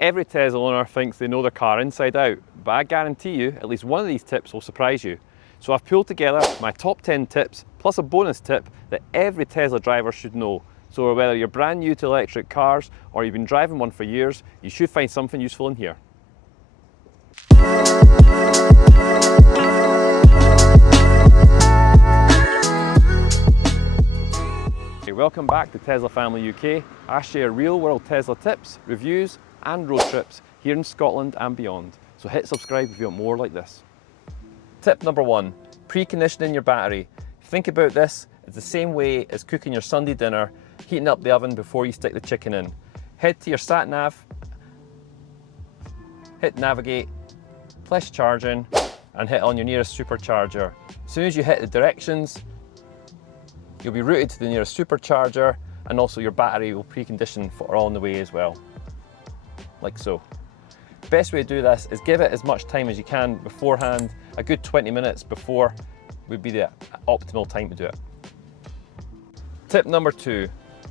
Every Tesla owner thinks they know their car inside out, but I guarantee you at least one of these tips will surprise you. So I've pulled together my top 10 tips plus a bonus tip that every Tesla driver should know. So whether you're brand new to electric cars or you've been driving one for years, you should find something useful in here. Welcome back to Tesla Family UK. I share real-world Tesla tips, reviews and road trips here in Scotland and beyond. So hit subscribe if you want more like this. Tip number 1, preconditioning your battery. Think about this as the same way as cooking your Sunday dinner, heating up the oven before you stick the chicken in. Head to your sat nav, hit navigate, press charging and hit on your nearest supercharger. As soon as you hit the directions, you'll be routed to the nearest supercharger, and also your battery will precondition for on the way as well, like so. Best way to do this is give it as much time as you can beforehand. A good 20 minutes before would be the optimal time to do it. Tip number 2,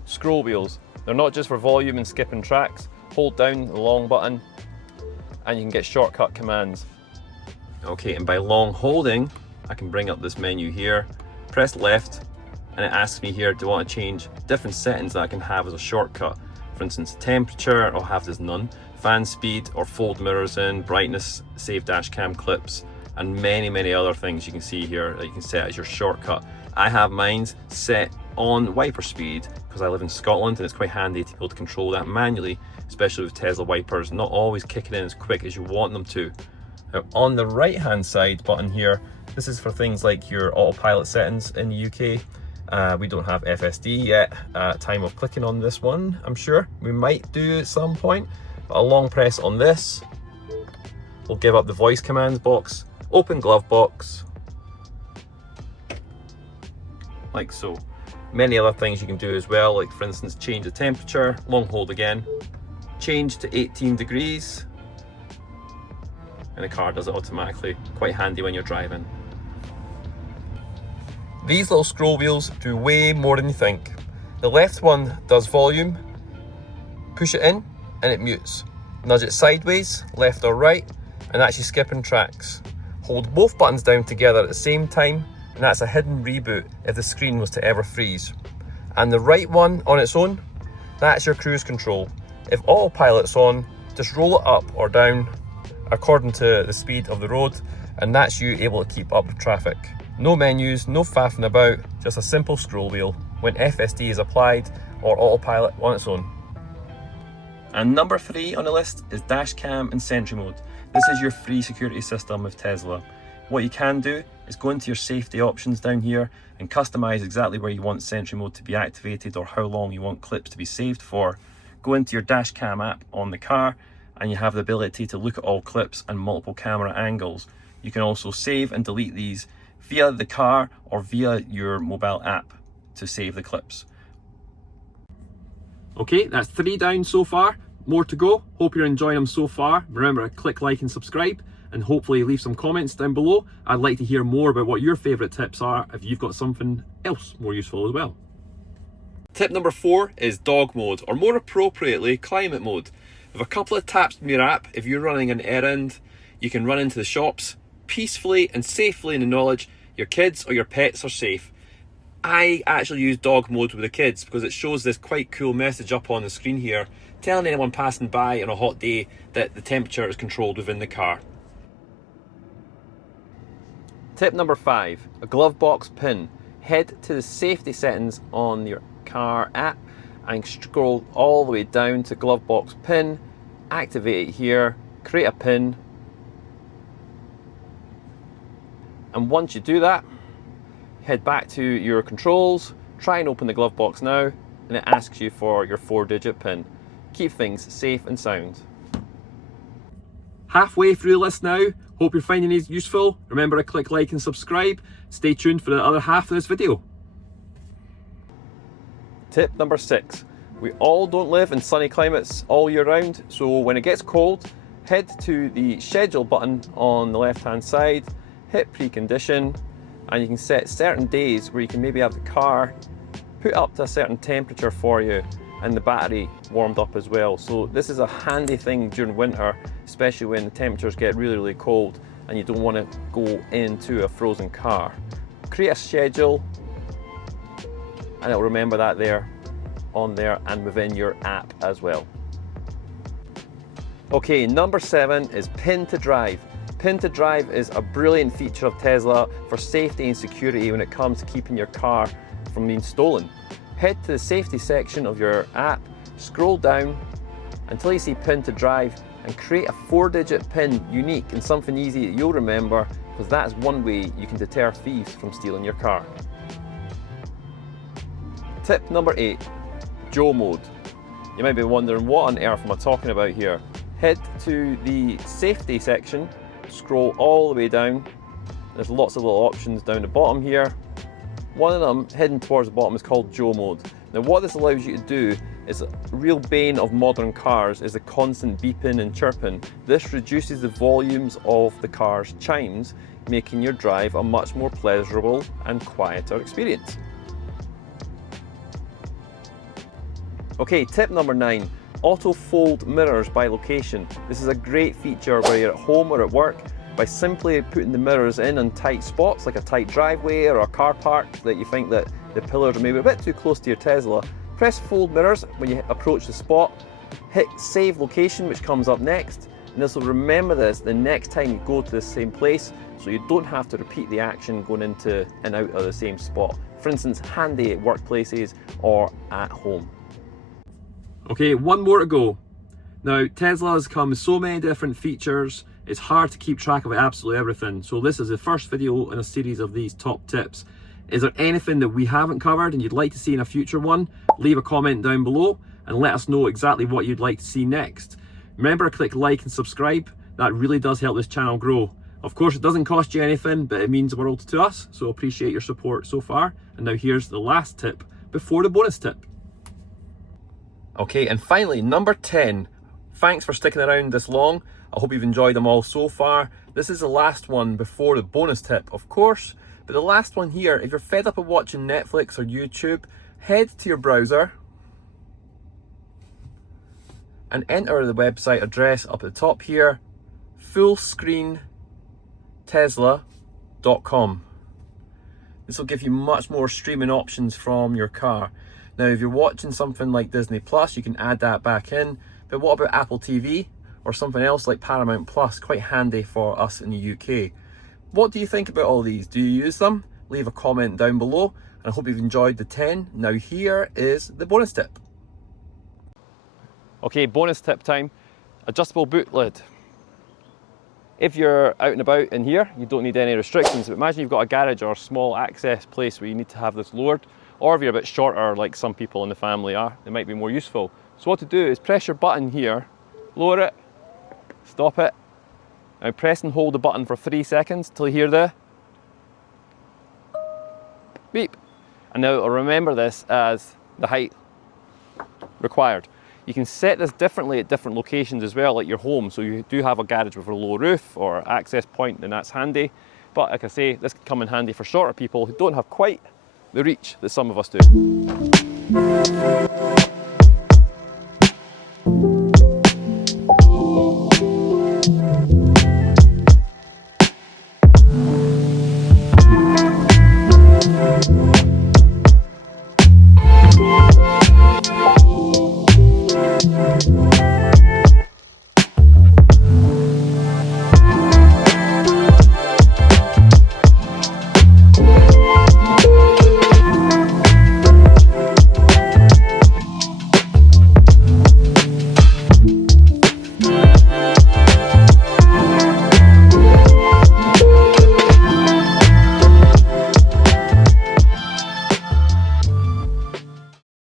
scroll wheels. They're not just for volume and skipping tracks. Hold down the long button and you can get shortcut commands. Okay, and by long holding, I can bring up this menu here, press left, and it asks me here, do I want to change different settings that I can have as a shortcut? For instance, temperature, I'll have this none, fan speed, or fold mirrors in, brightness, save dashcam clips, and many other things you can see here that you can set as your shortcut. I have mine set on wiper speed because I live in Scotland and it's quite handy to be able to control that manually, especially with Tesla wipers not always kicking in as quick as you want them to. Now, on the right hand side button here, this is for things like your autopilot settings in the UK. We don't have FSD yet at time of clicking on this one, I'm sure. We might do at some point, but a long press on this will give up the voice commands box, open Glovebox, like so. Many other things you can do as well, like for instance, change the temperature, long hold again, change to 18 degrees, and the car does it automatically. Quite handy when you're driving. These little scroll wheels do way more than you think. The left one does volume, push it in and it mutes. Nudge it sideways, left or right, and that's you skipping tracks. Hold both buttons down together at the same time, and that's a hidden reboot if the screen was to ever freeze. And the right one on its own, that's your cruise control. If autopilot's on, just roll it up or down according to the speed of the road, and that's you able to keep up with traffic. No menus, no faffing about, just a simple scroll wheel when FSD is applied or autopilot on its own. And number 3 on the list is Dashcam and Sentry mode. This is your free security system with Tesla. What you can do is go into your safety options down here and customize exactly where you want Sentry mode to be activated or how long you want clips to be saved for. Go into your Dashcam app on the car and you have the ability to look at all clips and multiple camera angles. You can also save and delete these via the car or via your mobile app to save the clips. Okay, that's 3 down so far, more to go. Hope you're enjoying them so far. Remember to click like and subscribe, and hopefully leave some comments down below. I'd like to hear more about what your favourite tips are if you've got something else more useful as well. Tip number 4 is dog mode, or more appropriately, climate mode. With a couple of taps from your app, if you're running an errand, you can run into the shops peacefully and safely in the knowledge your kids or your pets are safe. I actually use dog mode with the kids because it shows this quite cool message up on the screen here, telling anyone passing by on a hot day that the temperature is controlled within the car. Tip number 5, a Glovebox PIN. Head to the safety settings on your car app and scroll all the way down to Glovebox PIN, activate it here, create a PIN, and once you do that, head back to your controls, try and open the Glovebox now, and it asks you for your 4-digit PIN. Keep things safe and sound. Halfway through the list now, hope you're finding these useful. Remember to click like and subscribe. Stay tuned for the other half of this video. Tip number 6, we all don't live in sunny climates all year round, so when it gets cold, head to the schedule button on the left hand side, hit precondition, and you can set certain days where you can maybe have the car put up to a certain temperature for you. and the battery warmed up as well. So this is a handy thing during winter, especially when the temperatures get really, really cold and you don't want to go into a frozen car. Create a schedule and it'll remember that there, on there, and within your app as well. Okay, number 7 is Pin to Drive. Pin to Drive is a brilliant feature of Tesla for safety and security when it comes to keeping your car from being stolen. Head to the safety section of your app, scroll down until you see Pin to Drive, and create a 4-digit PIN, unique and something easy that you'll remember, because that's one way you can deter thieves from stealing your car. Tip number 8, Joe mode. You might be wondering, what on earth am I talking about here? Head to the safety section, scroll all the way down. There's lots of little options down the bottom here. One of them, hidden towards the bottom, is called Joe mode. Now what this allows you to do is, a real bane of modern cars is the constant beeping and chirping. This reduces the volumes of the car's chimes, making your drive a much more pleasurable and quieter experience. Okay, tip number 9, Autofold Mirrors by location. This is a great feature where you're at home or at work. By simply putting the mirrors in tight spots, like a tight driveway or a car park that you think that the pillars are maybe a bit too close to your Tesla, press Fold Mirrors when you approach the spot, hit Save Location, which comes up next, and this will remember this the next time you go to the same place, so you don't have to repeat the action going into and out of the same spot. For instance, handy at workplaces or at home. Okay, one more to go. Now, Tesla has come with so many different features, it's hard to keep track of absolutely everything. So this is the first video in a series of these top tips. Is there anything that we haven't covered and you'd like to see in a future one? Leave a comment down below and let us know exactly what you'd like to see next. Remember to click like and subscribe. That really does help this channel grow. Of course, it doesn't cost you anything, but it means the world to us. So appreciate your support so far. And now here's the last tip before the bonus tip. Okay, and finally, number 10. Thanks for sticking around this long. I hope you've enjoyed them all so far. This is the last one before the bonus tip, of course. But the last one here, if you're fed up of watching Netflix or YouTube, head to your browser and enter the website address up at the top here, fullscreentesla.com. This will give you much more streaming options from your car. Now, if you're watching something like Disney Plus, you can add that back in. But what about Apple TV or something else like Paramount Plus? Quite handy for us in the UK. What do you think about all these? Do you use them? Leave a comment down below. And I hope you've enjoyed the 10. Now here is the bonus tip. Okay, bonus tip time. Adjustable boot lid. If you're out and about in here, you don't need any restrictions. But imagine you've got a garage or a small access place where you need to have this lowered. Or if you're a bit shorter, like some people in the family are, it might be more useful. So what to do is press your button here, lower it, stop it, and press and hold the button for 3 seconds till you hear the beep. And now it'll remember this as the height required. You can set this differently at different locations as well, like your home. So you do have a garage with a low roof or access point, then that's handy. But like I say, this can come in handy for shorter people who don't have quite the reach that some of us do.